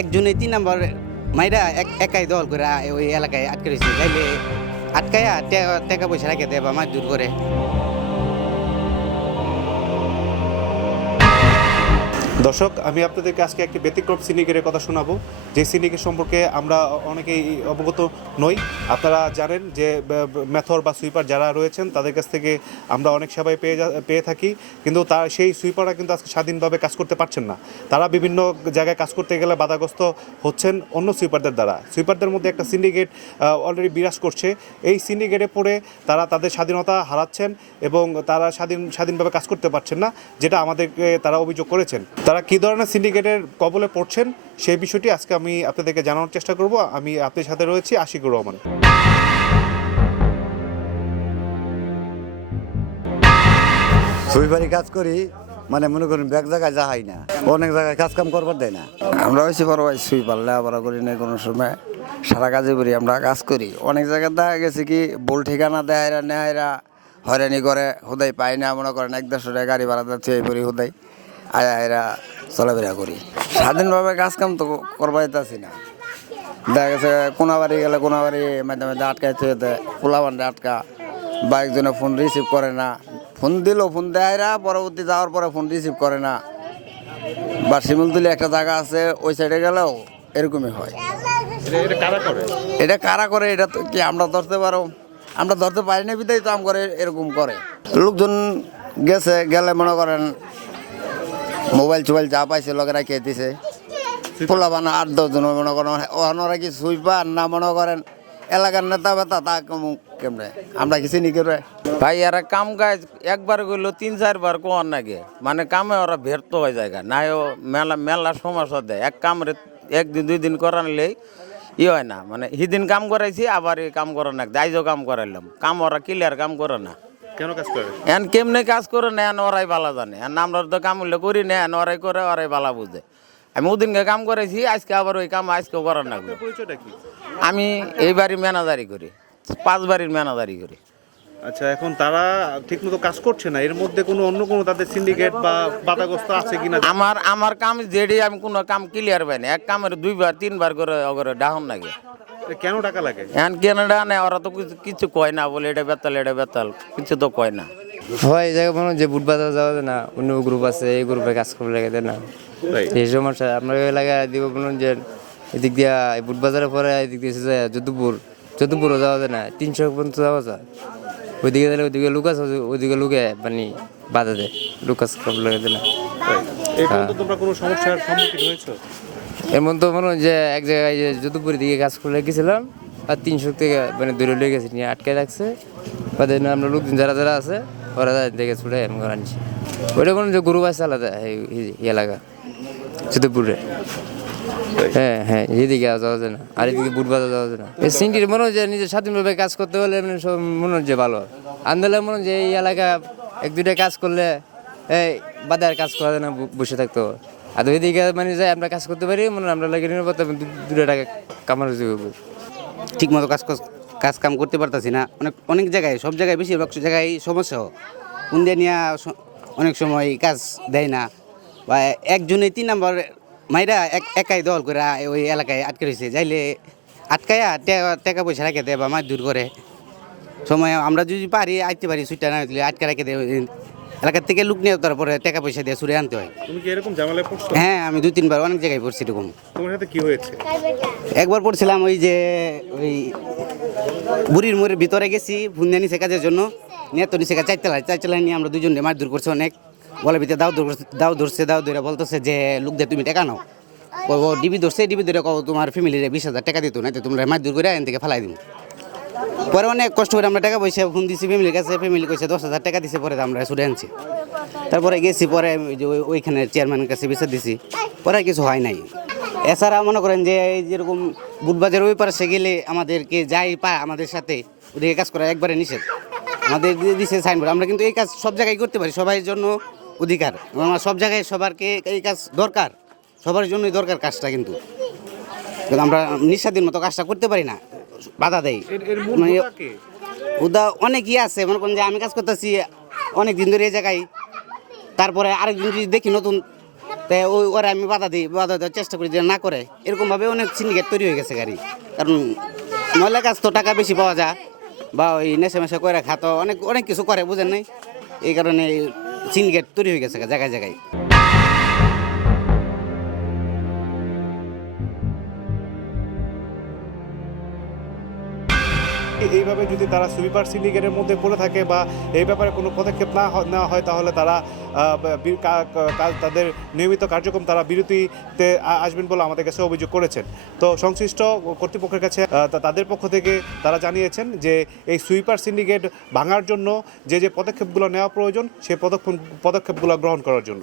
একজনে ৩ নাম্বার মাইরা একাই দল করে ওই এলাকায় আটকে রয়েছে, যাইলে আটকায়া টাকা পয়সা রাখে দেয় বা মাছ দূর করে। দর্শক, আমি আপনাদেরকে আজকে একটি ব্যতিক্রম সিন্ডিকেটের কথা শোনাবো, যে সিন্ডিকেট সম্পর্কে আমরা অনেকেই অবগত নই। আপনারা জানেন যে মেথর বা সুইপার যারা রয়েছেন তাদের কাছ থেকে আমরা অনেক সেবাই পেয়ে থাকি, কিন্তু সেই সুইপাররা কিন্তু আজকে স্বাধীনভাবে কাজ করতে পারছেন না। তারা বিভিন্ন জায়গায় কাজ করতে গেলে বাধাগ্রস্ত হচ্ছেন অন্য সুইপারদের দ্বারা। সুইপারদের মধ্যে একটা সিন্ডিকেট অলরেডি বিরাজ করছে। এই সিন্ডিকেটে পড়ে তারা তাদের স্বাধীনতা হারাচ্ছেন এবং তারা স্বাধীনভাবে কাজ করতে পারছেন না, যেটা আমাদেরকে তারা অভিযোগ করেছেন। তারা কী ধরনের সিন্ডিকেটের কবলে পড়ছেন সেই বিষয়টি আজকে আমি আপনাদেরকে জানানোর চেষ্টা করব। আমি আপনার সাথে রয়েছি আশিকুর রহমান। সুইপারি কাজ করি, মানে মনে করেন এক জায়গায় যাহাই না, অনেক জায়গায় কাজ কাম করবার দেয় না। আমরা হয়েছি বড় ভাই সুইপার লেখাপড়া করি না কোনো সময়, সারা কাজে করি, আমরা কাজ করি। অনেক জায়গায় দেখা গেছে কি ভুল ঠিকানা দেয়রা নেয়রা হয়রানি করে, হুদাই পাই না, মনে করেন 1-150 টাকা গাড়ি ভাড়া দিচ্ছে এই করি, হুদাই আয়রা চলাফেরা করি। স্বাধীনভাবে কাজ কাম তো করবাইতেছি না। দেখা গেছে কোনা বাড়ি গেলে কোনা বাড়ি মাঝে মাঝে আটকাইতে দেয়, খোলা বান্ডে আটকা, বা একজনে ফোন রিসিভ করে না, ফোন দিলেও ফোন দেয়রা, পরবর্তী যাওয়ার পরে ফোন রিসিভ করে না। বা শিমুলতলি একটা জায়গা আছে, ওই সাইডে গেলেও এরকমই হয়। এটা কারা করে এটা তো কি আমরা ধরতে পারো? আমরা ধরতে পারি না বিদায় তো করে এরকম করে। লোকজন গেলে মনে করেন মোবাইল টোবাইল যা পাইছে লগে রাখিয়ে দিছে, পোলা বানা 8-10 জন মনে করেন ওনারা কি সুইপার না মনে করেন এলাকার নেতা বেতা, তা কেমনে আমরা কিছু নি করে ভাই। এরা কাম কাজ একবার করলো 3-4 বার কোয়ার নাগে, মানে কামে ওরা ব্যর্থ হয়ে যায় না। মেলা মেলা সমস্যা দেয়, এক কামরে 1-2 দিন করানলেই হয় না। মানে সেদিন কাম করাইছি, আবার এই কাম করা না, আইজও কাম করাইলাম, কাম ওরা ক্লিয়ার কাম করে না। কেন কাজ করে? এখন কেমনে কাজ করে না, এখন ওরাই বালা জানে। এখন আমরা তো কাম হলে করি না, এখন ওরাই করে, ওরাই বালা বুঝে। আমি ওদিনকে কাম করেছি, আজকে আবার ওই কাম আজকেও করার না। পরিচয়টা কি? আমি এই বাড়ির ম্যানেজারি করি, 5 বাড়ির ম্যানেজারি করি। আচ্ছা, এখন তারা ঠিকমতো কাজ করছে না, এর মধ্যে অন্য কোনো তাদের সিন্ডিকেট বা বাধাগ্রস্ত আছে কিনা? আমার কাম যেটি আমি কোনো কাম ক্লিয়ার পাই না, এক কামের 2-3 বার করে ডাহন লাগে। কেন টাকা লাগে? এখন কেন ডাহা নেই, ওরা তো কিছু কয় না, বলে এটা বেতাল কিছু তো কয় না। হয় এই জায়গায় মনে হয় যে বুট বাজার যাওয়া যায় না, অন্য গ্রুপ আছে, এই গ্রুপে কাজ করবে লাগে দেয় না, এই সমস্যা। আপনার এলাকায় দিব বলুন যে এদিক দিয়া বুট বাজারের পরে এদিক দিয়ে যায় যদুপুরও যাওয়া যায় না, 300 পর্যন্ত যাওয়া যায়। ওইদিকে গেলে ওইদিকে লুক আছে, ওইদিকে লুকে মানে বাধা দেয়, লুক কাজ করবে লাগে দেয় না। তোমরা কোনো সমস্যার সম্মুখীন হয়েছো? এর মধ্যে মনে হয় যে এক জায়গায় যে যদুপুরের দিকে কাজ করে গেছিলাম, আর 300 থেকে মানে দূরে লেগে গেছে, নিয়ে আটকে রাখছে। বাদে আমরা লোকজন যারা আছে ওরা দেখে ছুটে এমন করে আনছি। ওইটা কোনো যে গ্রুপ আছে আলাদা এই এলাকা যদুপুরে। হ্যাঁ, এদিকে যাওয়া যায় না, আর এদিকে বুট বাজার যাওয়া যায় না। এই সিন্ডিকেট মনে হয় যে নিজের স্বাধীনভাবে কাজ করতে হলে সব মনে হয় যে ভালো আন্দোলন, মনে হয় যে এই এলাকা 1-2টা কাজ করলে এই বাদে আর কাজ করা যায় না, বসে থাকতো। আর ওইদিকে মানে যাই আমরা কাজ করতে পারি, মনে হয় আমরা লাগে নিরাপত্তা 2 টাকা কামার সুযোগ। ঠিক মতো কাজ কাম করতে পারতাছি না। অনেক জায়গায়, সব জায়গায়, বেশিরভাগ জায়গায় সমস্যা। কোন দিয়ে নিয়ে অনেক সময় কাজ দেয় না, বা একজনে 3 নাম্বার মাইরা একাই দল করে ওই এলাকায় আটকে রয়েছে, যাইলে আটকায়া টাকা পয়সা রাখে দেয় বা মাছ দূর করে। সময় আমরা যদি পারি আইতে পারি, সুইটা না দিলে আটকে রাখে দেয়, এলাকার থেকে লুক নিয়ে তারপরে টাকা পয়সা দিয়ে সুরে আনতে হয়। তুমি কি এরকম ঝামেলায় পড়ছো? হ্যাঁ, আমি 2-3 বার অনেক জায়গায় পড়ছি এরকম। তোমার সাথে কি হয়েছে? একবার পড়ছিলাম ওই যে ওই বুড়ির মোড়ের ভিতরে গেছি, ফোন দিয়ে নিচে কাজের জন্য, নিয়ে তো নিচে 4 তলায় নিয়ে আমরা 2 জন মাছ দূর করছি। অনেক বলে ভিতরে দাও ধরে বলতেছে যে লোক দিয়ে তুমি টাকা নাও। ও ডিবি ধরে তোমার ফ্যামিলির 20,000 টাকা দিত না, তোমরা মাছ দূর করে এখান থেকে ফেলাই দিব। পরে অনেক কষ্ট করে আমরা টাকা পয়সা ফোন দিছি ফ্যামিলির কাছে, ফ্যামিলি কইছে 10,000 টাকা দিছে, পরে আমরা ছুটে আনছি। তারপরে গেছি, পরে ওইখানে চেয়ারম্যানের কাছে বিচার দিছি, পরে কিছু হয় নাই। এছাড়া মনে করেন যে যেরকম বুটবাজার ওই পাশে গেলে আমাদেরকে যাই পায় আমাদের সাথে ওদিকে কাজ করা একবারে নিষেধ। আমাদের দিছে সাইনবোর্ড, আমরা কিন্তু এই কাজ সব জায়গায় করতে পারি, সবার জন্য অধিকার, আমার সব জায়গায় সবারকে এই কাজ দরকার, সবার জন্যই দরকার কাজটা। কিন্তু আমরা নিঃস্বাধীন মতো কাজটা করতে পারি না, বাধা দেয়। মানে অনেকই আছে, মনে করেন যে আমি কাজ করতেছি অনেক দিন ধরে এই জায়গায়, তারপরে আরেকদিন যদি দেখি নতুন তাই ওরা আমি বাধা দেওয়ার চেষ্টা করি যে না করে। এরকমভাবে অনেক সিন্ডিকেট তৈরি হয়ে গেছে গাড়ি, কারণ ময়লা কাজ তো টাকা বেশি পাওয়া যায়, বা ওই নেশা মেশা করে খাতো অনেক অনেক কিছু করে, বুঝেন নাই? এই কারণে সিন্ডিকেট তৈরি হয়ে গেছে জায়গায় জায়গায়। এইভাবে যদি তারা সুইপার সিন্ডিকেটের মধ্যে পড়ে থাকে বা এই ব্যাপারে কোনো পদক্ষেপ নেওয়া হয়, তাহলে তারা তাদের নিয়মিত কার্যক্রম তারা বিরতিতে আসবেন বলে আমাদের কাছে অভিযোগ করেছেন। তো সংশ্লিষ্ট কর্তৃপক্ষের কাছে তাদের পক্ষ থেকে তারা জানিয়েছেন যে এই সুইপার সিন্ডিকেট ভাঙার জন্য যে পদক্ষেপগুলো নেওয়া প্রয়োজন সেই পদক্ষেপগুলো গ্রহণ করার জন্য।